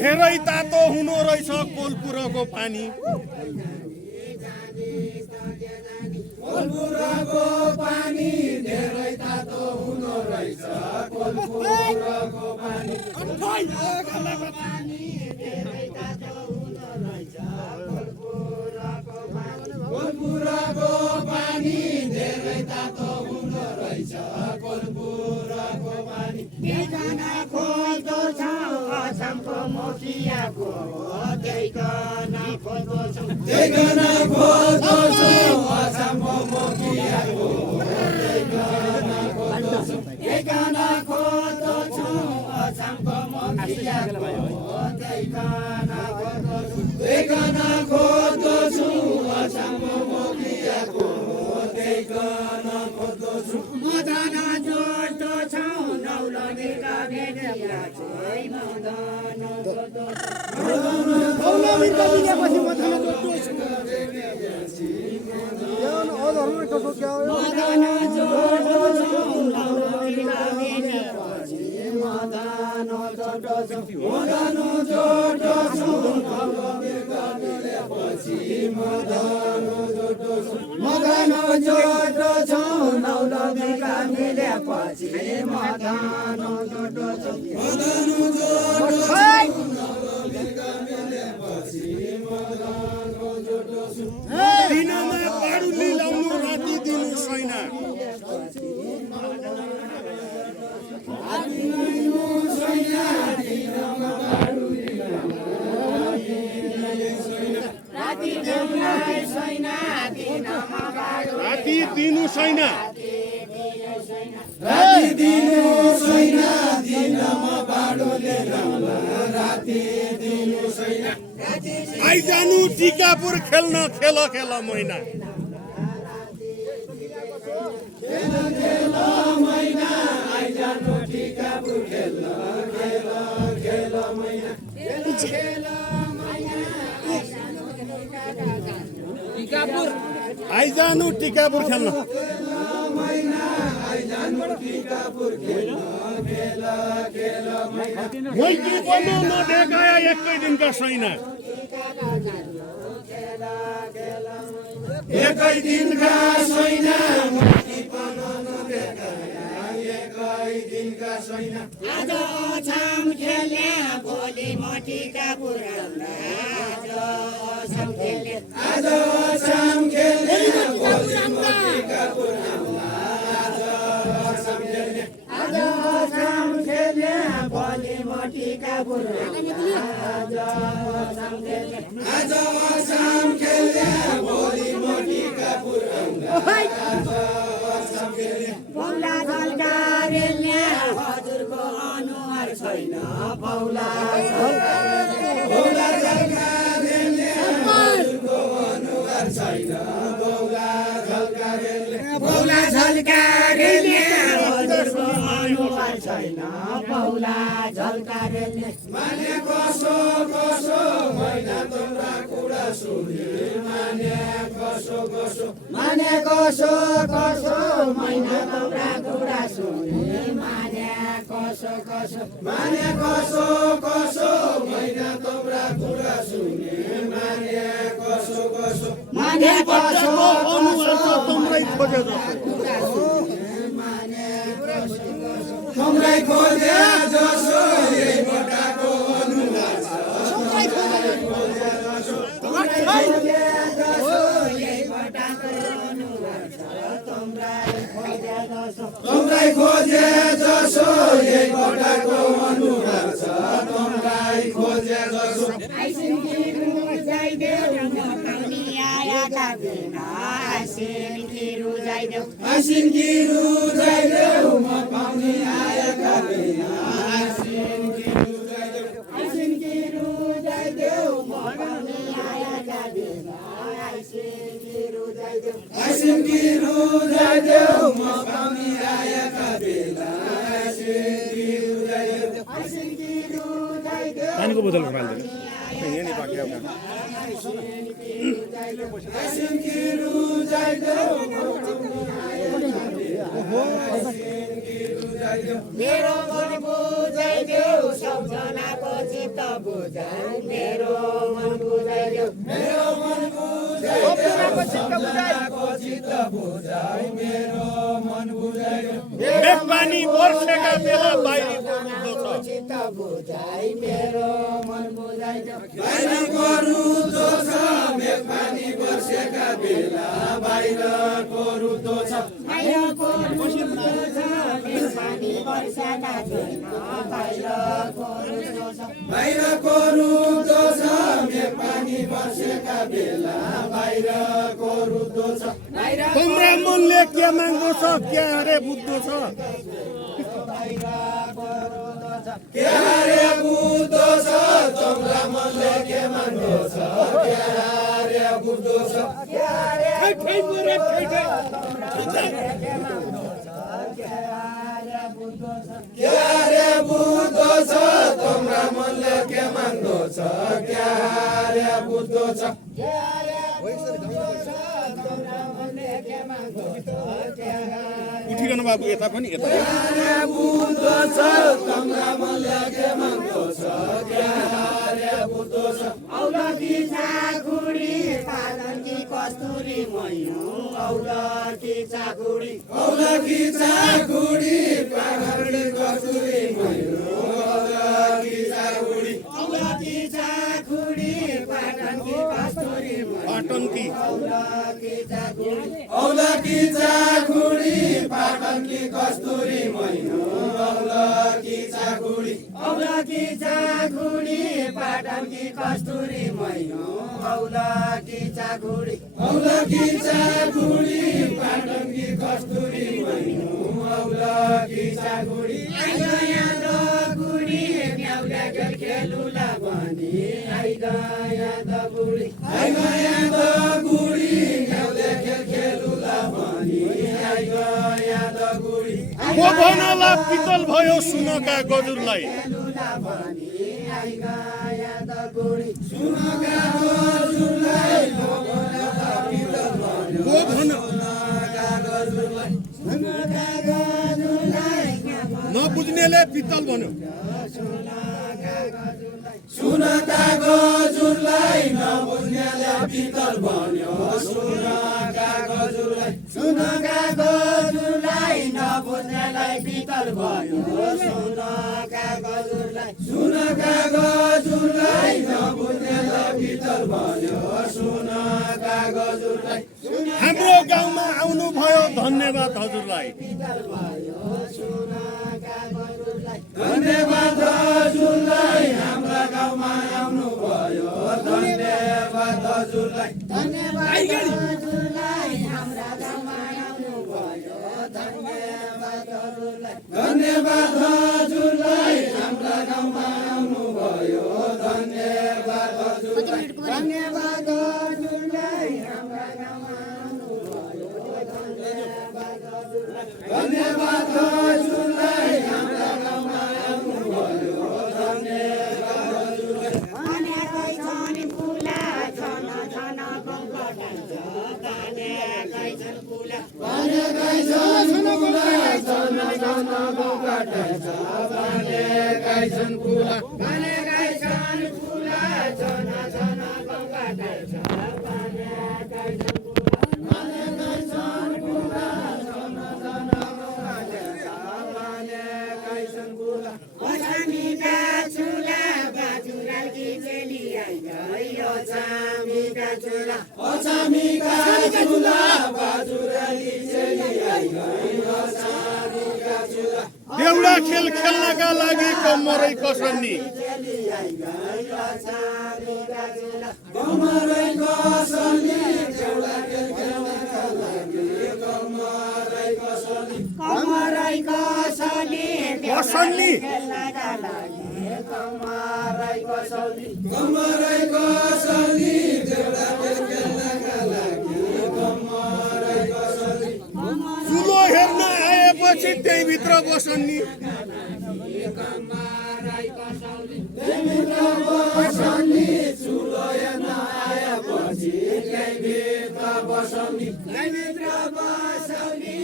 धेरै तातो हुनु रहेछ कोलपुरको पानी कोलपुरको पानी धेरै तातो हुनु रहेछ कोलपुरको पानी धेरै तातो हुनु रहेछ कोलपुरको पानी धेरै तातो हुनु रहेछ कोलपुरको पानी एकजना खोज्दो छ असमको मुखियाको देखना खोज्दो छ देखना खोज्दो छ असमको मुखियाको देखना खोज्दो छ एकजना खोज्दो छ असमको मुखियाको देखना खोज्दो छ देखना खोज्दो छ असमको मुखियाको देखना खोज्दो छ मदन जोड्दो छ नौलनीका भेटिया चाहिँ मदन जोड्दो छ नौलनीका भेटिएपछि मदन जोड्दो छ मदन जोड्दो छ नौलनीका भेटिएपछि मदन जोड्दो छ मदन जोड्दो छ नौलनीका भेटिएपछि मदन जोड्दो छ मदन जोड्दो छ नौलनीका मिलेपछि मदन जोड्दो छ मदन जोड्दो छ नौलनीका मिलेपछि मदन जोड्दो छ दिनमा पाडुली लाउनु राति दिनु छैन राति दिनु छैन राति दिनु छैन दिनमा बाडुले लाउला राति दिनु छैन आइजानु टिकापुर खेल्न खेल खेल मैना खेल खेल मैना आइजानु टिकापुर खेल खेल खेल मैना खेल टिकापुर आइजानु टिकापुर खेल्न मैकी बन्नु नदेखाया एकै दिनका छैन एकै दिनका छैन मैकी बनाउनु देखाया एकै दिनका छैन आज अछाम खेले भोलि म टिकापुर आज अछाम खेले आज अछाम खेले भोलि म टिकापुर आज अछाम खेले आज अछाम खेले भोलि म टिकापुर आज अछाम खेले आज अछाम खेले भोलि म टिकापुर पौला झल्कारेले हजुरको अनुहार छैन पौला झल्कारेले हजुरको अनुहार छैन पौला झल्कारेले हजुरको अनुहार छैन पौला झल्कारेले माने कसो कसो मैना तोरा कुरा सुने माने कसो कसो माने कसो कसो मैना तोरा कुरा सुने माने कसो कसो माने कसो कसो मैना तोरा कुरा सुने माने कसो कसो माने कसो कसो तुमरै खोजे तुमरै खोजे जसो यही बटाको अनुहार छ तुमरै खोजे जसो यही बटाको अनुहार छ तुमरै खोजे जसो यही भोटाको अनुहार छ तँलाई खोजे जसो आइसिन्किरु जाइदेऊ मकाउनी आएका बिना आइसिन्किरु जाइदेऊ आइसिन्किरु जाइदेऊ मकाउनी आएका बिना आइसिन्किरु जाइदेऊ आइसिन्किरु जाइदेऊ मकाउनी आएका बिना आइसिन्किरु जाइदेऊ आइसिन्किरु जाइदेऊ मकाउनी आएका बिना आइसिन्किरु जाइदेऊ आइसिन्किरु जाइदेऊ पानीको बोतल खाल्दैन यहाँ नि बाँकी आउँछ आइसिन्किरु जाइदेऊ मेरो मन बुझाइदेऊ सबजनाको चित्त बुझाऊ मेरो मन बुझाइदेऊ मेरो मन बुझाइदेऊ सबजनाको चित्त बुझाऊ मेरो मन बुझाइदेऊ मेघपानी वर्षेका बेला बाहिरको रुद्धो छ चित्त बुझाइ मेरो मन बुझाइदेऊ बाहिरको रुद्धो छ मेघपानी वर्षेका बेला बाहिरको रुद्धो छ बाहिरको रुद्धो छ मेघपानी वर्षाका बेला बाहिरको रुद्धो छ बाहिरको रुद्धो छ मेघपानी वर्षेका बेला बाहिरको रुद्धो छ तिम्रो मनले के माग्दो छ के अरे बुझ्दो छ के रे बुद्धो छ तिम्रो मनले के माग्दो छ के रे बुद्धो छ के रे बुद्धो छ तिम्रो मनले के माग्दो छ के रे बुद्धो छ उठिकन बाबु यता पनि यता रे बुद्धो छ तिम्रो मनले के माग्दो छ के रे बुद्धो छ औलकी चाकुडी पालकी कस्तुरी मैनु औलकी चाकुडी औलकी चाकुडी पाखडी कस्तुरी मैनु औलकी चाकुडी औलकी चाकुडी पाटनकी कस्तुरी पाटनकी औलकी चाकुडी औलकी चाकुडी पाटनकी कस्तुरी मैनु औलकी चाकुडी औलकी चाकुडी पाटनकी कस्तुरी मैनु औलकी चाकुडी औलकी चाकुडी पाटनकी कस्तुरी मैनु औलकी चाकुडी आइगया दगुडी म्याउला खेलुला भनी आइगया दगुडी आइगया दगुडी न्याउले खेल खेलुला भनी आइगया दगुडी को भनला पितल भयो सुनका गजुरलाई खेलुला भनी आइगया दगुडी सुनका गजुरलाई भगोला पितल भन्यो को भन सुनका गजुरलाई सुनका गजुलाई नबुझ्नेले पितल भन्यो सुनका गजुरलाई नबुझ्नेले पितल भन्यो सुनका गजुरलाई सुनका गजुलाई नबुझ्नेलाई पितल भयो सुनका गजुलाई सुनका गजुरलाई नबुझ्नेलाई पितल भन्यो सुनका गजुरलाई हाम्रो गाउँमा आउनु भयो धन्यवाद हजुरलाई पितल भयो सुनका गजुलाई धन्यवाद हजुरलाई हाम्रा गाउँमा आउनु भयो धन्यवाद हजुरलाई धन्यवाद हजुरलाई हाम्रा गाउँमा आउनु भयो धन्यवाद हजुरलाई धन्यवाद हजुरलाई हाम्रा गाउँमा आउनु भयो धन्यवाद हजुरलाई धन्यवाद हजुरलाई हाम्रा गाउँमा आउनु भयो धन्यवाद हजुरलाई धन्यवाद हजुरलाई हाम्रा गाउँमा आउनु भयो धन्यवाद हजुरलाई भनेकै छन् फुला छन छन कङ्कटान्छ भनेकै छन् फुला भनेकै छन् फुला छन छन कङ्कटान्छ भनेकै छन् फुला भनेकै छन् फुला छन छन कङ्कटान्छ भनेकै छन् फुला भनेकै छन् फुला छन छन कङ्कटान्छ भनेकै छन् फुला ओछामीका चुला बाजुराकी चेली आइगई ओछामीका चुला अछामीका चुला बाजुराली चेली आइगई अछामीका चुला देउडा खेल खेल्नका खेल्नका लागि कम्मरै कसन्नी कमरै कसनी देउडा खेल खेल्नका लागि कमरै कसनी कमरै कसनी कसन्नी खेल्नका लागि कमरै कसनी कमरै कसनी देउडा खेल खेल्नका लागि कमरै कसनी चुलो हेर्न आएपछि त्यही भित्र बसन्नी भित्र बसनी चुलो हेर्न आएपछि त्यही भित्र बसनी भित्र बसौली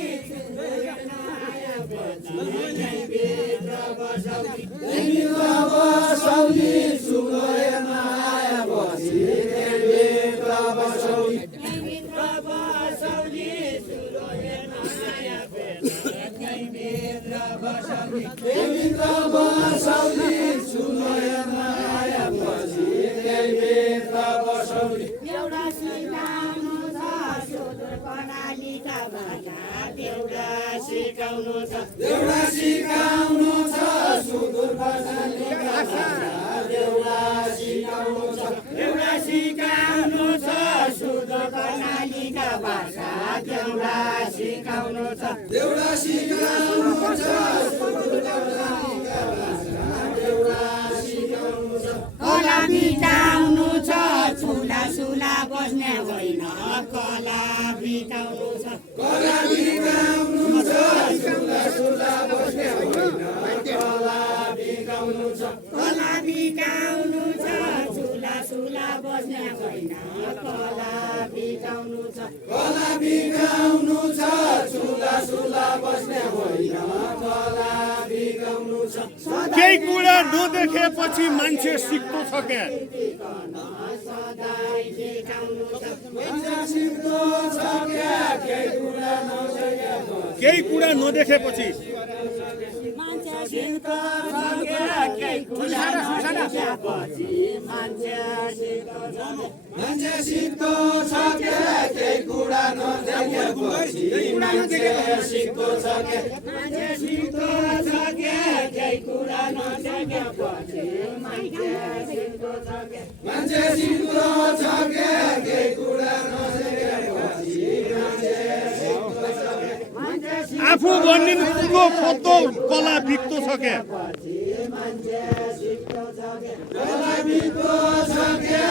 भित्र बसौली भित्र बसौली चुलो हेर्न आएपछि त्यही भित्र बसौली भित्र बसौली सुलो हेर्न भित्र बसौली भित्र बसौली चुलो हेर्न आएपछि त्यही भित्र बसौली एउटा सिकाउनु छ सुदूर कर्णालीका भाषा एउटा सिकाउनु छ देउडा सिकाउनु छ सुदूर कर्णालीका भाषा देउडा सिकाउनु छ एउटा सिकाउनु छ सुदूर कर्णालीका भाषा एउटा सिकाउनु छ देउडा सिकाउनु छ सुदूर कर्णालीका भाषा देउडा सिकाउनु छ कला बिताउनु छ चुला सुला बस्ने होइन कला बिताउनु छ कला बिगाउनु छ सुला सुला बस्ने होइन कला बिगाउनु छ कला बिताउनु छ चुला सुला बस्ने होइन कला बिताउनु छ कला बिगाउनु छ सुला सुला बस्ने होइन कला बिगाउनु छ केही कुरा नदेखेपछि मान्छे सिक्तो छ क्या सधैँ बिताउनु छ मान्छे सिक्दो छ क्या केही कुरा नदेखेपछि केही कुरा नदेखेपछि मान्छे सिक्दो छ क्या केही कुरा नदेखेपछि मान्छे सिक्दो छ मान्छे सिक्दो छ क्या केही कुरा नदेखेपछि मान्छे सिक्दो छ क्या मान्छे सिक्दो छ क्या केही कुरा नदेखेपछि मान्छे सिक्दो छ क्या मान्छे सिक्दो छ क्या केही कुरा नदेखेपछि मान्छे सिक्दो छ क्या आफू बनिनु ठुलो खोज्दो कला बिक्तो छ क्या मान्छे सिक्दो छ क्या कला बिग्दो छ क्या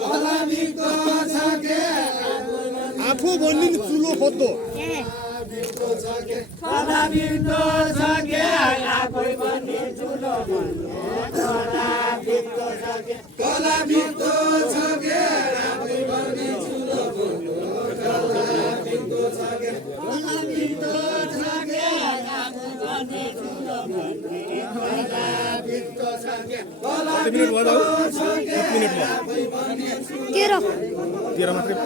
कला बिग्दो छ क्या आफू बनिनु ठुलो खोज्दो कला बिग्दो छ क्या आफै पनि ठुलो भन्ने कला बिग्दो छ क्या कला बिग्दो छ क्या आफै पनि ठुलो बोल्नु कला बिग्दो छ क्या कला बिग्दो छ क्या आफै पनि ठुलो भन्ने कला बिग्दो छ क्या कला कति मिनट भयो दाउ? छ क्या 1 मिनट भयो आफै पनि 13 मात्रै